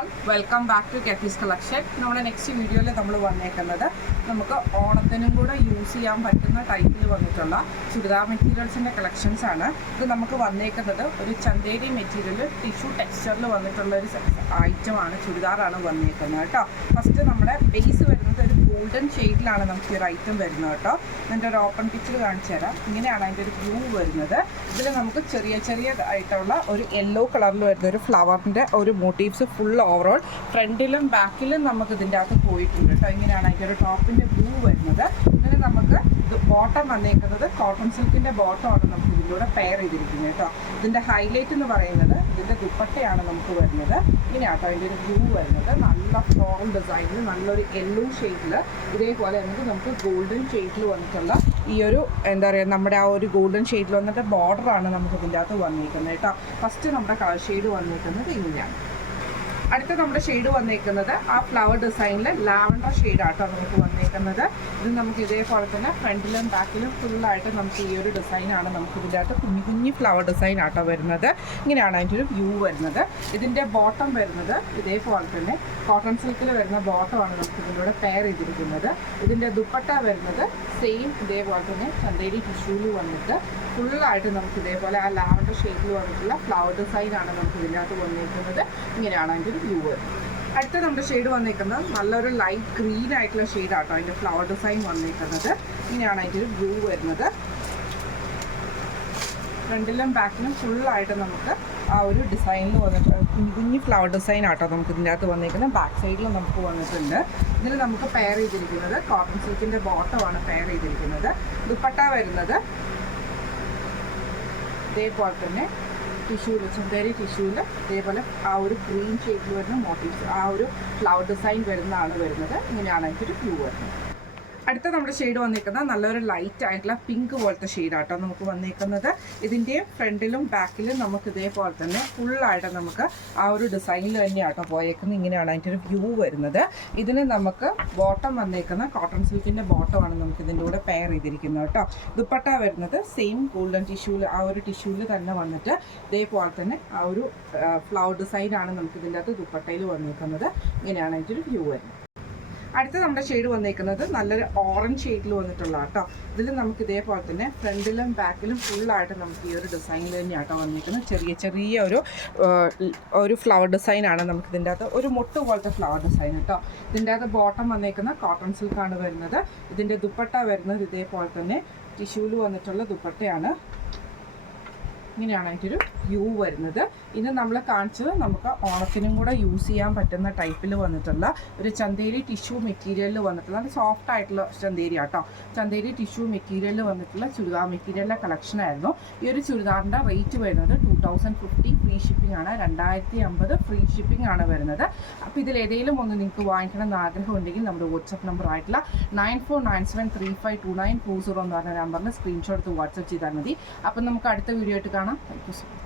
all, welcome back to Kathy's Collection. നമ്മുടെ next വീഡിയോയിൽ നമ്മൾ വന്നേക്കുന്നത് നമുക്ക് ഓണത്തിനും കൂടെ യൂസ് ചെയ്യാൻ പറ്റുന്ന ടൈപ്പിൽ വന്നിട്ടുള്ള ചുരിദാർ മെറ്റീരിയൽസിൻ്റെ കളക്ഷൻസ് ആണ്. ഇത് നമുക്ക് വന്നേക്കുന്നത് ഒരു ചന്തേരി മെറ്റീരിയൽ ടിഷ്യൂ ടെക്സ്ചറിൽ വന്നിട്ടുള്ള ഒരു ഐറ്റമാണ്, ചുരിദാറാണ് വന്നേക്കുന്നത് കേട്ടോ. ഫസ്റ്റ് നമ്മുടെ ബേസ് വരുന്നത് ഒരു ഗോൾഡൻ ഷെയ്ഡിലാണ് നമുക്ക് ഈ ഒരു ഐറ്റം വരുന്നത് കേട്ടോ. ഇതിൻ്റെ ഒരു ഓപ്പൺ പിക്ചർ കാണിച്ചു തരാം. ഇങ്ങനെയാണ് അതിൻ്റെ ഒരു വ്യൂ വരുന്നത്. ഇതിൽ നമുക്ക് ചെറിയ ആയിട്ടുള്ള ഒരു യെല്ലോ കളറിൽ വരുന്ന ഒരു ഫ്ലവറിൻ്റെ ഒരു മോട്ടീവ്സ് ഫുൾ ഓവറോൾ ഫ്രണ്ടിലും ബാക്കിലും നമുക്ക് ഇതിൻ്റെ അകത്ത് പോയിട്ടുണ്ട് കേട്ടോ. ഇങ്ങനെയാണ് അതിൻ്റെ ഒരു ടോപ്പിൻ്റെ വ്യൂ വരുന്നത്. ഇതിന് നമുക്ക് ഇത് ബോട്ടം വന്നേക്കുന്നത് കോട്ടൺ സിൽക്കിൻ്റെ ബോട്ടമാണ് നമുക്ക് ഇതിലൂടെ പെയർ ചെയ്തിരിക്കുന്നത് കേട്ടോ. ഇതിൻ്റെ ഹൈലൈറ്റ് എന്ന് പറയുന്നത് ഇതിൻ്റെ ദുപ്പട്ടയാണ് നമുക്ക് വരുന്നത്. ഇങ്ങനെയാട്ടോ അതിൻ്റെ ഒരു വ്യൂ വരുന്നത്. നല്ല ഫ്ലോറൽ ഡിസൈനിൽ നല്ലൊരു യെല്ലോ ഷെയ്ഡിൽ ഇതേപോലെ നമുക്ക് ഗോൾഡൻ ഷെയ്ഡിൽ വന്നിട്ടുള്ള ഈ ഒരു എന്താ പറയുക നമ്മുടെ ആ ഒരു ഗോൾഡൻ ഷെയ്ഡിൽ വന്നിട്ട് ബോർഡറാണ് നമുക്ക് ഇതിൻ്റെ അകത്ത് വന്നിരിക്കുന്നത് കേട്ടോ. ഫസ്റ്റ് നമ്മുടെ കളർ ഷെയ്ഡ് വന്നിരിക്കുന്നത് ഇങ്ങനെയാണ്. അടുത്ത നമ്മുടെ ഷെയ്ഡ് വന്നേക്കുന്നത് ആ ഫ്ലവർ ഡിസൈനിൽ ലാവൻഡർ ഷെയ്ഡാട്ടോ നമുക്ക് വന്നേക്കുന്നത്. ഇത് നമുക്ക് ഇതേപോലെ തന്നെ ഫ്രണ്ടിലും ബാക്കിലും ഫുള്ളായിട്ട് നമുക്ക് ഈ ഒരു ഡിസൈനാണ് നമുക്ക് ഇതിൻ്റെ അകത്ത് കുഞ്ഞു ഫ്ലവർ ഡിസൈൻ ആട്ടോ വരുന്നത്. ഇങ്ങനെയാണ് അതിൻ്റെ ഒരു വ്യൂ വരുന്നത്. ഇതിൻ്റെ ബോട്ടം വരുന്നത് ഇതേപോലെ തന്നെ കോട്ടൺ സിൽക്കിൽ വരുന്ന ബോട്ടമാണ് നമുക്ക് ഇതിലൂടെ പെയർ ചെയ്തിരിക്കുന്നത്. ഇതിൻ്റെ ദുപ്പട്ട വരുന്നത് സെയിം ഇതേപോലെ തന്നെ ചന്തേരി ടിഷ്യൂവിൽ വന്നിട്ട് ഫുള്ളായിട്ട് നമുക്ക് ഇതേപോലെ ആ ലാവൻഡർ ഷെയ്ഡിൽ വന്നിട്ടുള്ള ഫ്ലവർ ഡിസൈനാണ് നമുക്ക് ഇതിൻ്റെ അകത്ത് വന്നിരിക്കുന്നത്. ഇങ്ങനെയാണ് അതിൻ്റെ ഒരു വ്യൂ വരുന്നത്. അടുത്ത നമ്മുടെ ഷെയ്ഡ് വന്നിരിക്കുന്നത് നല്ലൊരു ലൈറ്റ് ഗ്രീൻ ആയിട്ടുള്ള ഷെയ്ഡാട്ടോ അതിൻ്റെ ഫ്ലവർ ഡിസൈൻ വന്നിരിക്കുന്നത്. ഇങ്ങനെയാണ് അതിൻ്റെ ഒരു വ്യൂ വരുന്നത്. ഫ്രണ്ടിലും ബാക്കിലും ഫുള്ളായിട്ട് നമുക്ക് ആ ഒരു ഡിസൈനിൽ വന്നിട്ട് കുഞ്ഞു ഫ്ലവർ ഡിസൈൻ ആട്ടോ നമുക്ക് ഇതിൻ്റെ അകത്ത് വന്നിരിക്കുന്നത്. ബാക്ക് സൈഡിലും നമുക്ക് വന്നിട്ടുണ്ട്. ഇതിൽ നമുക്ക് പെയർ ചെയ്തിരിക്കുന്നത് കോട്ടൺ സിൽക്കിൻ്റെ ബോട്ടമാണ് പെയർ ചെയ്തിരിക്കുന്നത്. ദുപ്പട്ട വരുന്നത് ഇതേപോലെ തന്നെ ടിഷ്യൂവിൽ ചന്തേരി ടിഷ്യൂവിൽ ഇതേപോലെ ആ ഒരു ഗ്രീൻ ഷെയ്ഡിൽ വരുന്ന മോട്ടീവ്സ് ആ ഒരു ഫ്ലവർ ഡിസൈൻ വരുന്നതാണ് വരുന്നത്. ഇങ്ങനെയാണ് അതിൻ്റെ വ്യൂ വരുന്നത്. അടുത്ത നമ്മുടെ ഷെയ്ഡ് വന്നിരിക്കുന്നത് നല്ലൊരു ലൈറ്റ് ആയിട്ടുള്ള പിങ്ക് പോലത്തെ ഷെയ്ഡാട്ടോ നമുക്ക് വന്നിരിക്കുന്നത്. ഇതിൻ്റെ ഫ്രണ്ടിലും ബാക്കിലും നമുക്ക് ഇതേപോലെ തന്നെ ഫുള്ളായിട്ട് നമുക്ക് ആ ഒരു ഡിസൈനിൽ തന്നെയാട്ടോ പോയേക്കുന്നത്. ഇങ്ങനെയാണ് അതിൻ്റെ ഒരു വ്യൂ വരുന്നത്. ഇതിന് നമുക്ക് ബോട്ടം വന്നേക്കുന്ന കോട്ടൺ സിൽക്കിൻ്റെ ബോട്ടമാണ് നമുക്ക് ഇതിൻ്റെ കൂടെ പെയർ ചെയ്തിരിക്കുന്നത് കേട്ടോ. ദുപ്പട്ട വരുന്നത് സെയിം ഗോൾഡൻ ടിഷ്യൂവിൽ ആ ഒരു ടിഷ്യൂവിൽ തന്നെ വന്നിട്ട് ഇതേപോലെ തന്നെ ആ ഒരു ഫ്ലവർ ഡിസൈനാണ് നമുക്ക് ഇതിൻ്റെ അകത്ത് ദുപ്പട്ടയിൽ വന്നിരിക്കുന്നത്. ഇങ്ങനെയാണ് അതിൻ്റെ ഒരു വ്യൂ വരുന്നത്. അടുത്ത നമ്മുടെ ഷെയ്ഡ് വന്നിരിക്കുന്നത് നല്ലൊരു ഓറഞ്ച് ഷെയ്ഡിൽ വന്നിട്ടുള്ള കേട്ടോ. ഇതിൽ നമുക്ക് ഇതേപോലെ തന്നെ ഫ്രണ്ടിലും ബാക്കിലും ഫുള്ളായിട്ട് നമുക്ക് ഈ ഒരു ഡിസൈനിൽ തന്നെയാട്ടോ വന്നിരിക്കുന്നത്. ചെറിയ ഒരു ഫ്ലവർ ഡിസൈനാണ് നമുക്ക് ഇതിൻ്റെ അകത്ത് ഒരു മുട്ട് പോലത്തെ ഫ്ലവർ ഡിസൈൻ കേട്ടോ. ഇതിൻ്റെ അകത്ത് ബോട്ടം വന്നിരിക്കുന്ന കോട്ടൺ സിൽക്കാണ് വരുന്നത്. ഇതിൻ്റെ ദുപ്പട്ട വരുന്നത് ഇതേപോലെ തന്നെ ടിഷ്യൂവിൽ വന്നിട്ടുള്ള ദുപ്പട്ടയാണ്. ഇങ്ങനെയാണ് അതിൻ്റെ ഒരു വ്യൂ വരുന്നത്. ഇത് നമ്മൾ കാണിച്ചത് നമുക്ക് ഓണത്തിനും കൂടെ യൂസ് ചെയ്യാൻ പറ്റുന്ന ടൈപ്പിൽ വന്നിട്ടുള്ള ഒരു ചന്തേരി ടിഷ്യൂ മെറ്റീരിയലിൽ വന്നിട്ടുള്ള അത് സോഫ്റ്റ് ആയിട്ടുള്ള ചന്തേരി ആട്ടോ. ചന്തേരി ടിഷ്യൂ മെറ്റീരിയലിൽ വന്നിട്ടുള്ള ചുരിദാർ മെറ്റീരിയലിൻ്റെ കളക്ഷൻ ആയിരുന്നു. ഈ ഒരു ചുരിദാറിൻ്റെ റേറ്റ് വരുന്നത് 2050 ഫ്രീ ഷിപ്പിംഗ് ആണ്. 2050 ഫ്രീ ഷിപ്പിംഗ് ആണ് വരുന്നത്. അപ്പോൾ ഇതിൽ ഏതെങ്കിലും ഒന്ന് നിങ്ങൾക്ക് വാങ്ങിക്കണം എന്ന് ആഗ്രഹം ഉണ്ടെങ്കിൽ നമ്മുടെ വാട്സപ്പ് നമ്പർ ആയിട്ടുള്ള 9497352940 എന്ന് പറഞ്ഞ നമ്പറിൽ സ്ക്രീൻഷോട്ട് എടുത്ത് വാട്സപ്പ് ചെയ്താൽ മതി. അപ്പം നമുക്ക് അടുത്ത വീഡിയോ ആയിട്ട് കാണാം. Thank you so much.